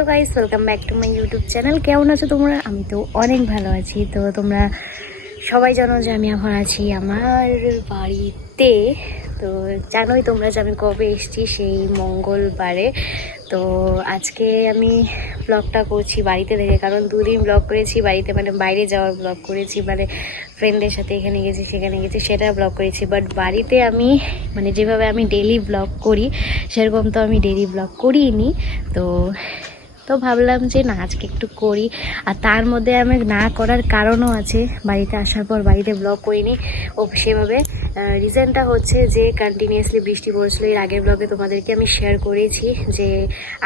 Hello guys, welcome back to my YouTube channel. কেমন আছো তোমরা? আমি তো অনেক ভালো আছি। তো তোমরা সবাই জানো যে আমি এখন আছি আমার বাড়িতে। তো জানোই তোমরা যে আমি কবে এসেছি, সেই মঙ্গলবারে। তো আজকে আমি ব্লগটা করছি বাড়িতে থেকে, কারণ দুদিন ব্লগ করেছি বাড়িতে, মানে বাইরে যাওয়ার ব্লগ করেছি, মানে ফ্রেন্ডের সাথে এখানে গেছি সেখানে গেছি সেটা ব্লগ করেছি। বাট বাড়িতে আমি মানে যেভাবে আমি ডেলি ব্লগ করি সেরকম তো আমি ডেলি ব্লগ করিনি। তো তো ভাবলাম যে না, আজকে একটু করি। আর তার মধ্যে আমি না করার কারণও আছে, বাড়িতে আসার পর বাড়িতে ব্লগ করিনি ও সেভাবে। রিজনটা হচ্ছে যে কন্টিনিউয়াসলি বৃষ্টি পড়ছিল। এর আগের ব্লগে তোমাদেরকে আমি শেয়ার করেছি যে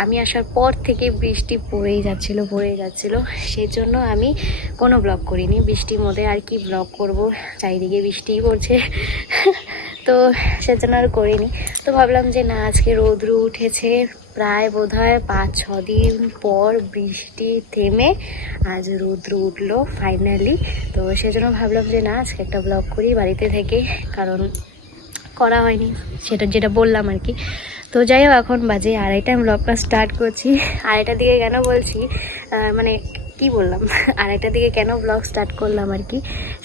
আমি আসার পর থেকে বৃষ্টি পড়েই যাচ্ছিলো। সেই জন্য আমি কোনো ব্লগ করিনি। বৃষ্টির মধ্যে আর কি ব্লগ করব, চারিদিকে বৃষ্টিই পড়ছে। তো সেজন্য আর করিনি। তো ভাবলাম যে না, আজকে রৌদ্র উঠেছে, প্রায় বোধহয় 5-6 দিন পর বৃষ্টি থেমে আজ রৌদ্র উঠলো ফাইনালি। তো সেজন্য ভাবলাম যে না, আজকে একটা ব্লগ করি বাড়িতে থেকে, কারণ করা হয়নি, সেটা যেটা বললাম আর কি। তো যাই হোক, এখন বাজে 2:30, আমি ব্লগটা স্টার্ট করছি 2:30 দিকে। কেন বলছি মানে কি বললাম 2:30 দিকে কেন ব্লগ স্টার্ট করলাম আর কি,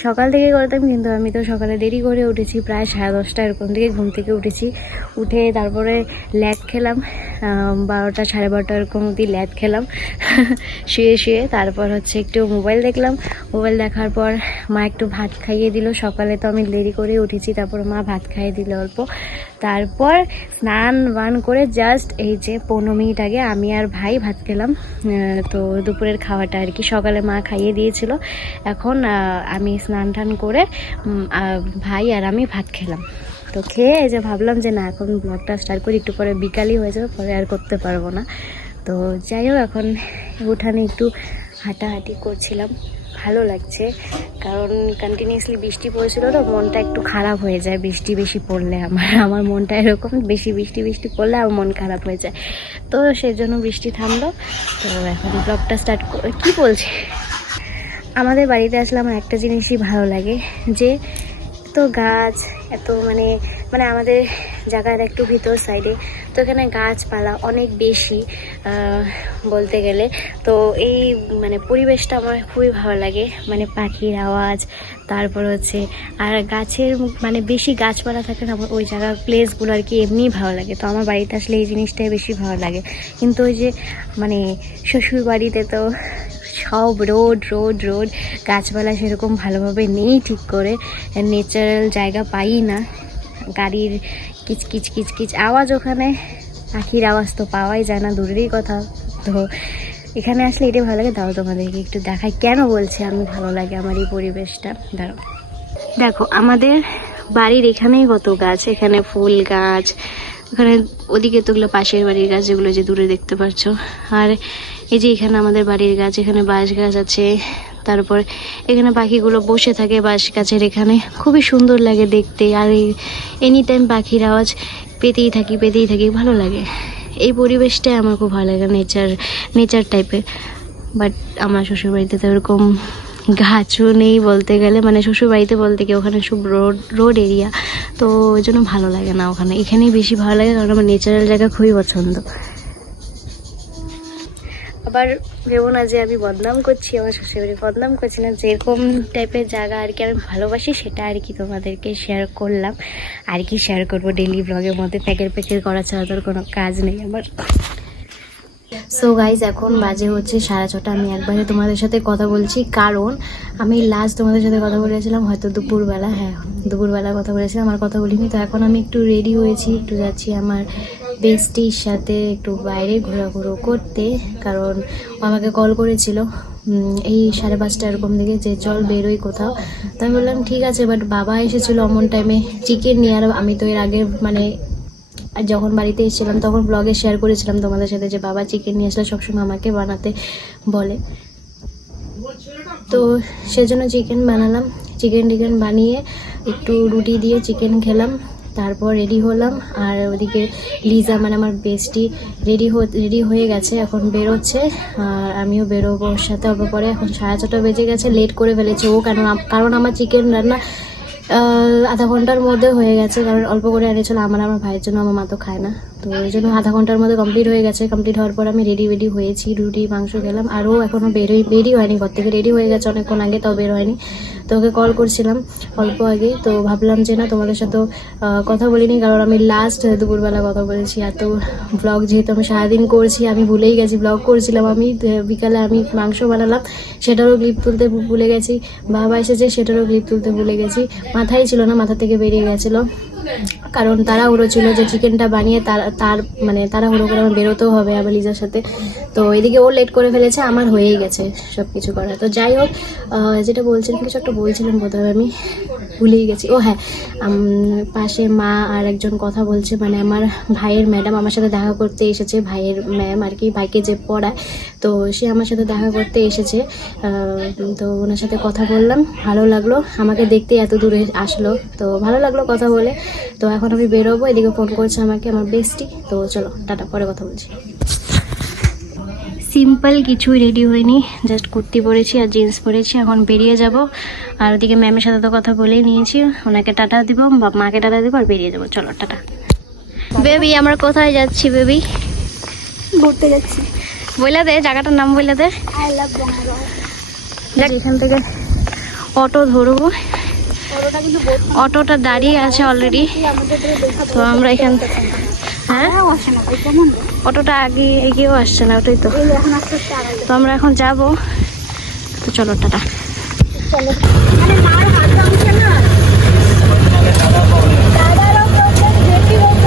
সকাল থেকে করতাম, কিন্তু আমি তো সকালে দেরি করে উঠেছি, প্রায় 10:30 এরকম থেকে ঘুম থেকে উঠেছি। উঠে তারপরে ল্যাদ খেলাম, 12টা 12:30 এরকম অবধি ল্যাদ খেলাম শুয়ে। তারপর হচ্ছে একটু মোবাইল দেখলাম। মোবাইল দেখার পর মা একটু ভাত খাইয়ে দিল। সকালে তো আমি দেরি করে উঠেছি, তারপর মা ভাত খাইয়ে দিল অল্প। তারপর স্নান বান করে জাস্ট এই যে 15 মিনিট আগে আমি আর ভাই ভাত খেলাম। তো দুপুরের খাওয়াটা আর কি সকালে মা খাইয়ে দিয়েছিল। এখন আমি স্নান টান করে ভাই আর আমি ভাত খেলাম। তো খেয়ে এই যে ভাবলাম যে না, এখন ব্লগটা স্টার্ট করি, একটু পরে বিকালই হয়ে যাবে, পরে আর করতে পারবো না। তো যাই হোক, এখন উঠানে একটু হাঁটাহাঁটি করছিলাম, ভালো লাগছে, কারণ কন্টিনিউয়াসলি বৃষ্টি পড়েছিল তো মনটা একটু খারাপ হয়ে যায়। বৃষ্টি বেশি পড়লে আমার মনটা এরকম, বেশি বৃষ্টি পড়লে আমার মন খারাপ হয়ে যায়। তো সেই জন্য বৃষ্টি থামলো। তো এখন ব্লগটা স্টার্ট কি বলছি, আমাদের বাড়িতে আসলে আমার একটা জিনিসই ভালো লাগে, যে এত গাছ, এত মানে আমাদের জায়গার একটু ভিতর সাইডে, তো এখানে গাছপালা অনেক বেশি বলতে গেলে। তো এই মানে পরিবেশটা আমার খুবই ভালো লাগে, মানে পাখির আওয়াজ, তারপর হচ্ছে আর গাছের মানে বেশি গাছপালা থাকে না ওই জায়গার প্লেসগুলো আর কি, এমনিই ভালো লাগে। তো আমার বাড়িতে আসলে এই জিনিসটাই বেশি ভালো লাগে। কিন্তু ওই যে মানে শ্বশুর বাড়িতে তো সব রোড, গাছপালা সেরকম ভালোভাবে নেই, ঠিক করে ন্যাচারাল জায়গা পাই না। গাড়ির কিচ আওয়াজ, ওখানে পাখির আওয়াজ তো পাওয়াই যায় না, দূরেরই কথা। তো এখানে আসলে এটাই ভালো লাগে। দাও তোমাদেরকে একটু দেখাই কেন বলছি আমি ভালো লাগে আমার এই পরিবেশটা। দেখো আমাদের বাড়ির এখানেই কত গাছ, এখানে ফুল গাছ, ওখানে ওদিকে তোগুলো পাশের বাড়ির গাছ, যেগুলো যে দূরে দেখতে পাচ্ছ। আর এই যে এখানে আমাদের বাড়ির গাছ, এখানে বাঁশ গাছ আছে। তারপর এখানে পাখিগুলো বসে থাকে বাঁশ গাছের এখানে, খুবই সুন্দর লাগে দেখতে। আর এনি টাইম পাখির আওয়াজ পেতেই থাকি, ভালো লাগে। এই পরিবেশটাই আমার খুব ভালো লাগে, নেচার টাইপের। বাট আমার শ্বশুরবাড়িতে তো এরকম গাছও নেই বলতে গেলে, মানে শ্বশুরবাড়িতে বলতে কি ওখানে সব রোড এরিয়া, তো ওই জন্য ভালো লাগে না ওখানে। এখানেই বেশি ভালো লাগে, কারণ আমার ন্যাচারাল জায়গা খুবই পছন্দ। আবার ভেবো না যে আমি বদনাম করছি, আমার শ্বশুরবাড়ি বদনাম করছি না, যেরকম টাইপের জায়গা আর কি আমি ভালোবাসি সেটা আর কি তোমাদেরকে শেয়ার করলাম আর কি। শেয়ার করবো ডেইলি ব্লগের মধ্যে, প্যাকের করা ছাড়া তোর কোনো কাজ নেই আমার। সো গাইজ, এখন বাজে হচ্ছে 6:30। আমি একবারে তোমাদের সাথে কথা বলছি, কারণ আমি লাস্ট তোমাদের সাথে কথা বলেছিলাম হয়তো দুপুরবেলা, দুপুরবেলা কথা বলেছিলাম, আর কথা বলিনি। তো এখন আমি একটু রেডি হয়েছি, একটু যাচ্ছি আমার বেস্টির সাথে একটু বাইরে ঘোরাঘুরো করতে, কারণ আমাকে কল করেছিল এই 5:30 এরকম দিকে, যে চল বেরোই কোথাও। তো আমি বললাম ঠিক আছে, বাট বাবা এসেছিলো অমন টাইমে চিকেন নিয়ে। আর আমি তো এর আগে মানে যখন বাড়িতে এসেছিলাম তখন ব্লগে শেয়ার করেছিলাম তোমাদের সাথে যে বাবা চিকেন নিয়ে আসলে সবসময় আমাকে বানাতে বলে। তো সেজন্য চিকেন বানালাম, চিকেন বানিয়ে একটু রুটি দিয়ে চিকেন খেলাম, তারপর রেডি হলাম। আর ওদিকে লিজা মানে আমার বেস্টি রেডি হয়ে গেছে, এখন বেরোচ্ছে, আর আমিও বেরোবো ওর সাথে অল্প পরে। এখন 4:30 বেজে গেছে, লেট করে ফেলেছে ও, কারণ আমার চিকেন রান্না আধা ঘন্টার মধ্যে হয়ে গেছে, কারণ অল্প করে এনেছিল আমার ভাইয়ের জন্য, আমার মা তো খায় না, তো ওই জন্য আধা ঘন্টার মধ্যে কমপ্লিট হয়ে গেছে। কমপ্লিট হওয়ার পর আমি রেডি হয়েছি, রুটি মাংস খেলাম, আরও এখনও বেরই হয়নি ঘর থেকে, রেডি হয়ে গেছে অনেকক্ষণ আগে, তাও বের হয়নি। তো ওকে কল করছিলাম অল্প আগে, তো ভাবলাম যে না তোমাদের সাথেও কথা বলিনি, কারণ আমি লাস্ট দুপুরবেলা কথা বলেছি। এত ব্লগ যেহেতু আমি সারাদিন করছি, আমি ভুলেই গেছি ব্লগ করছিলাম আমি, বিকালে আমি মাংস বানালাম সেটারও ক্লিপ তুলতে ভুলে গেছি, বাবা এসেছে সেটারও ক্লিপ তুলতে ভুলে গেছি, মাথায় ছিল না, মাথা থেকে বেরিয়ে গেছিলো, কারণ তাড়াহুড়ো ছিল যে চিকেনটা বানিয়ে তাড়াহুড়ো করে আমার বেরোতেও হবে আবার লিজার সাথে। তো এদিকে ও লেট করে ফেলেছে, আমার হয়েই গেছে সব কিছু করা। তো যাই হোক, যেটা বলছিলাম, কিছু একটা বলছিলাম বোধহয়, আমি ভুলেই গেছি। ও হ্যাঁ, পাশে মা আর একজন কথা বলছে, মানে আমার ভাইয়ের ম্যাডাম আমার সাথে দেখা করতে এসেছে, ভাইয়ের ম্যাম আর কি, ভাইকে যে পড়ায়, তো সে আমার সাথে দেখা করতে এসেছে। তো ওনার সাথে কথা বললাম, ভালো লাগলো, আমাকে দেখতে এত দূরে আসলো, তো ভালো লাগলো কথা বলে। তো এখন আমি বেরোবো, এদিকে ফোন করছে আমাকে আমার বেস্টি। তো চলো টাটা, পরে কথা বলছি। সিম্পল কিছুই রেডি হয়নি, জাস্ট কুর্তি পরেছি আর জিন্স পরেছি, এখন বেরিয়ে যাব। আর ওদিকে ম্যামের সাথে তো কথা বলেই নিয়েছি, ওনাকে টাটা দিব, মাকে টাটা দিব আর বেরিয়ে যাবো। চলো টাটা। বেবি আমরা কোথায় যাচ্ছি? বেবি ঘুরতে যাচ্ছি। বইলা দে জায়গাটার নাম, বইলা দে। I love Bongaigaon. এখান থেকে অটো ধরবো, ওটা কিন্তু বহুত অটোটা দাঁড়িয়ে আছে অলরেডি, আমাদের দেখা তো আমরা এখান, হ্যাঁ আসে না, তাই কেমন অটোটা আগে এগিয়েও আসছে না, ওটাই তো। এই এখন আস্তে আস্তে আগাই তো আমরা এখন যাব, তো চলো টাটা। চলো। মানে মার হাত দামছে না, দাদারাও বলছেন যেটি হোক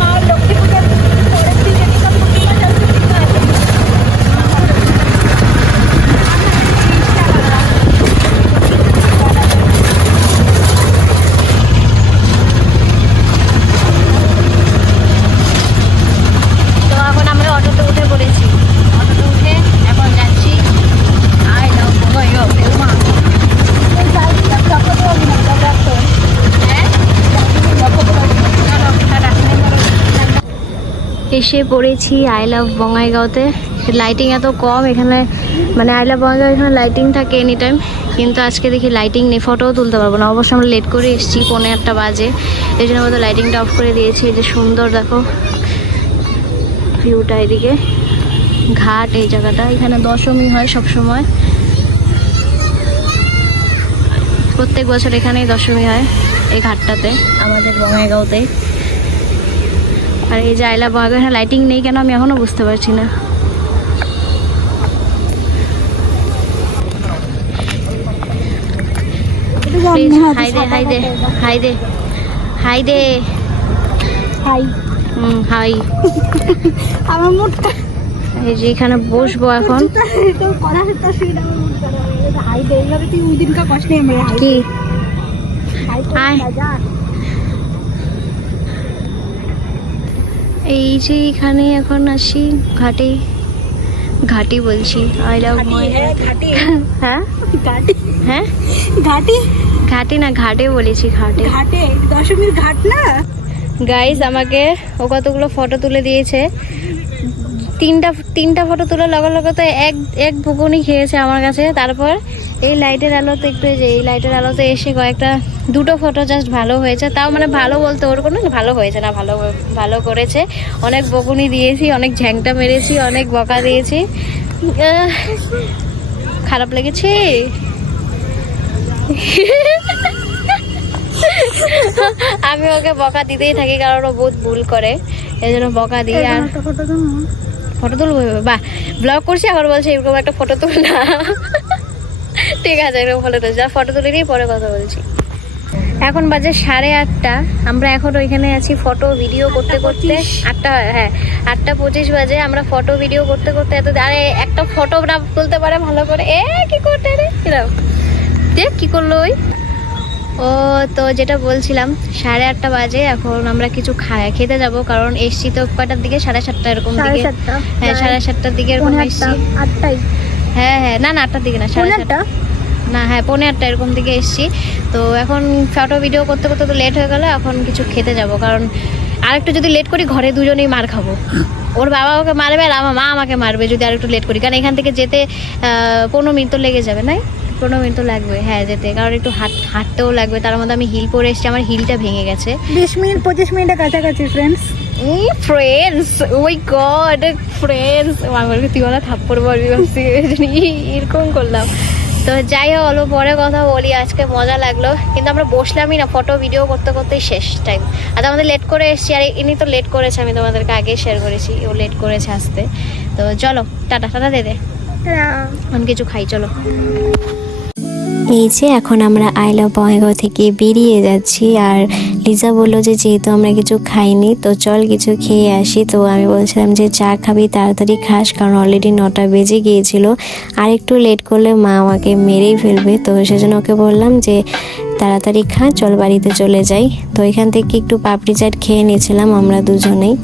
মার লক্ষ্মী পূজার পরের দিন যেটি সব প্রতিমা যাচ্ছে ঠিক আছে। তো এখন আমরা অটোতে উঠে পড়েছি, অটোতে উঠে এখন যাচ্ছি আই লাভ বঙ্গাইগাঁও। এই জায়গাটা চকো হবে না, দাদা তো হ্যাঁ চকো হবে এসে পড়েছি আই লাভ বঙ্গাইগাঁওতে। লাইটিং এত কম এখানে, মানে আই লাভ বঙ্গাইগাঁও এখানে লাইটিং থাকে এনি টাইম, কিন্তু আজকে দেখি লাইটিং নেই, ফটোও তুলতে পারবো না। অবশ্য আমরা লেট করে এসেছি, 8:45 বাজে, এই জন্য হয়তো লাইটিংটা অফ করে দিয়েছি। এই যে সুন্দর দেখো ভিউটা, এদিকে ঘাট, এই জায়গাটা, এখানে দশমী হয় সব সময়, প্রত্যেক বছর এখানেই দশমী হয় এই ঘাটটাতে আমাদের বঙ্গাইগাঁওতে। আর এই যে আই লাভ বঙ্গাইগাঁও, এখানে লাইটিং নেই কেন আমি এখনো বুঝতে পারছি না। হাই দে হাই দে হাই দে হাই দে হাই। হাই। আমার মুডটা এই যে এখানে বসবো এখন। তো করা হতো সেটা আমার মুডটা হাই দে, এইভাবে তুই ওই দিনকার কষ্ট নেই মেরে হাই কি হাই তো আয়। রাজা। এই যে এখানে এখন আসি ঘাটে, ঘাটি বলছি, আই লাভ হ্যাঁ ঘাটি, হ্যাঁ ঘাটি, হ্যাঁ ঘাটি, ঘাটি না ঘাটে বলেছি, ঘাটে। ঘাটে দশমীর ঘাট না। গাইস আমাকে ও কতগুলো ফটো তুলে দিয়েছে, তিনটা ফটো তুলে লগে তো এক ভুকুনি খেয়েছে আমার কাছে। তারপর এই লাইটের আলোতে একটু, এই যে এই লাইটের আলোতে এসে দুটো ফটো জাস্ট ভালো হয়েছে, তাও মানে ভালো বলতে ওর কোনো ভালো হয়েছে না, ভালো করেছে। অনেক বকুনি দিয়েছি, অনেক ঝ্যাংটা মেরেছি, অনেক বকা দিয়েছি, খারাপ লেগেছে। আমি ওকে বকা দিতেই থাকি, কারণ ও বহুত ভুল করে, এই জন্য বকা দিই। আর ফটো তুলবো, বাহ ব্লগ করছি এখন বলছে এরকম একটা ফটো তুল না। ঠিক আছে এরকম ফটো তুলে নিয়ে পরে কথা বলছি। এখন বাজে 8:30, আমরা এখন ওইখানে আছি ফটো ভিডিও করতে করতে। 8টা, হ্যাঁ 8:25 বাজে, আমরা ফটো ভিডিও করতে করতে এত, আরে একটা ফটো না তুলতে পারে ভালো করে। কি করতে রে দেখ কি করলো ওই। ও তো যেটা বলছিলাম 8:30 বাজে, এখন আমরা কিছু খেতে যাব, কারণ এসছি তো কয়টার দিকে, 7:30 এরকম দিকে। হ্যাঁ 7:30টার দিকে এরকম এসছি। 8টাই, হ্যাঁ হ্যাঁ না 8টার দিকে না, 8:30 না, হ্যাঁ 8:45 এরকম দিকে এসছি। তো এখন ফটো ভিডিও করতে করতে তো লেট হয়ে গেল, এখন কিছু খেতে যাব, কারণ আরেকটু যদি লেট করি ঘরে দুজনেই মার খাবো। ওর বাবা ওকে মারবে আর আমার মা আমাকে মারবে যদি আরেকটু লেট করি, কারণ এখান থেকে যেতে 15 মিনিট তো লেগে যাবে, নাই 10-15 মিনিট তো লাগবে হ্যাঁ যেতে, কারণ একটু হাঁটতেও লাগবে। তার মধ্যে আমি হিল পরে এসেছি, আমার হিলটা ভেঙে গেছে। 20 মিনিট 25 মিনিটের কাছাকাছি ফ্রেন্ডস। ফ্রেন্ডস, ওই গড ফ্রেন্ডস, আমি বলছি তুই ওরা থাপ্পড় মারবি ভাবছি, এরকম করলাম। তো যাই হোক, অল্প পরে কথা বলি। আজকে মজা লাগলো, কিন্তু আমরা বসলামই না, ফটো ভিডিও করতে করতেই শেষ টাইম। আর আমাদের লেট করে এসেছি, আর ইনি তো লেট করেছে, আমি তোমাদেরকে আগে শেয়ার করেছি, ও লেট করেছে আসতে। তো চলো টাটা টাটা দে অন কিছু খাই চলো। এই যে এখন আমরা আই লাভ বঙ্গাইগাঁও থেকে বেরিয়ে যাচ্ছি, আর লিজা বললো যে যেহেতু আমরা কিছু খাইনি তো চল কিছু খেয়ে আসি। তো আমি বলছিলাম যে চা খাবি তাড়াতাড়ি খাস, কারণ অলরেডি 9টা বেজে গিয়েছিল, আর একটু লেট করলে মা আমাকে মেরেই ফেলবে। তো সেজন্য ওকে বললাম যে তাড়াতাড়ি খা, চল বাড়িতে চলে যাই। তো এখান থেকে একটু পাপড়ি চাট খেয়ে নিয়েছিলাম আমরা দুজনেই।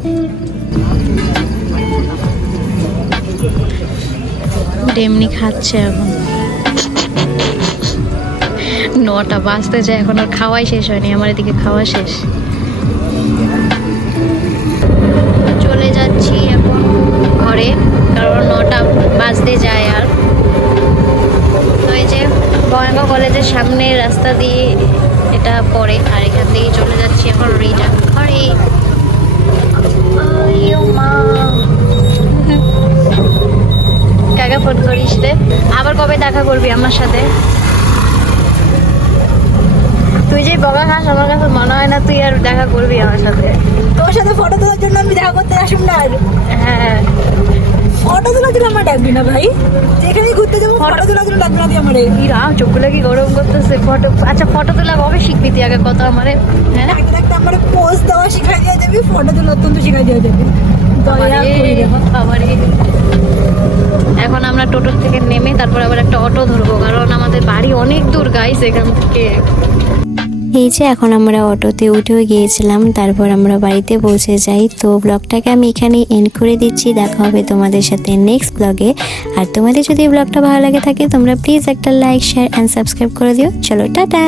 এমনি খাচ্ছে এখন, 9টা বাজতে যায়, এখন আর খাওয়াই শেষ হয়নি, আমার এদিকে খাওয়া শেষ। চলে যাচ্ছি এখন ঘরে, কারণ 9টা বাজতে যায়। আর তো এই যে বঙ্গাইগাঁও কলেজের সামনে রাস্তা দিয়ে এটা পড়ে, আর এখান থেকে চলে যাচ্ছি এখন রিটার্ন ঘরে। মা কাকা ফোন করিস রে, আবার কবে দেখা করবি আমার সাথে? তুই যে বগা খাস, আমার কাছে মনে হয় না তুই আর দেখা করবি আমার সাথে। তোর সাথে ফটো তোলার জন্য আমি দেখা করতে আসুন না। আর হ্যাঁ, ফটো তোলার জন্য আমার ডাকবি না ভাই, যেখানে ঘুরতে যাবো ফটো তোলার জন্য ডাকবি না তুই আমারে। কি রাম চোখগুলো কি গরম করতেছে। ফটো, আচ্ছা ফটো তোলা কবে শিখবি তুই আগে কত আমারে? হ্যাঁ ডাকতে ডাকতে আমার পোজ দেওয়া শিখাই দেওয়া যাবে, ফটো তোলা অত্যন্ত শিখাই দেওয়া যাবে। দয়া করে দেখো। বাবারে, এখন আমরা টোটো থেকে নেমে তারপর আবার একটা অটো ধরবো, কারণ আমাদের বাড়ি অনেক দূর গাইস এখান থেকে। এই যে এখন আমরা অটোতে উঠেও গিয়েছিলাম, তারপর আমরা বাড়িতে পৌঁছে যাই। তো ব্লগটাকে আমি এখানে এন্ড করে দিচ্ছি, দেখা হবে তোমাদের সাথে নেক্সট ব্লগে। আর তোমাদের যদি ব্লগটা ভালো লাগে থাকে তোমরা প্লিজ একটা লাইক শেয়ার অ্যান্ড সাবস্ক্রাইব করে দিও। চলো টাটা।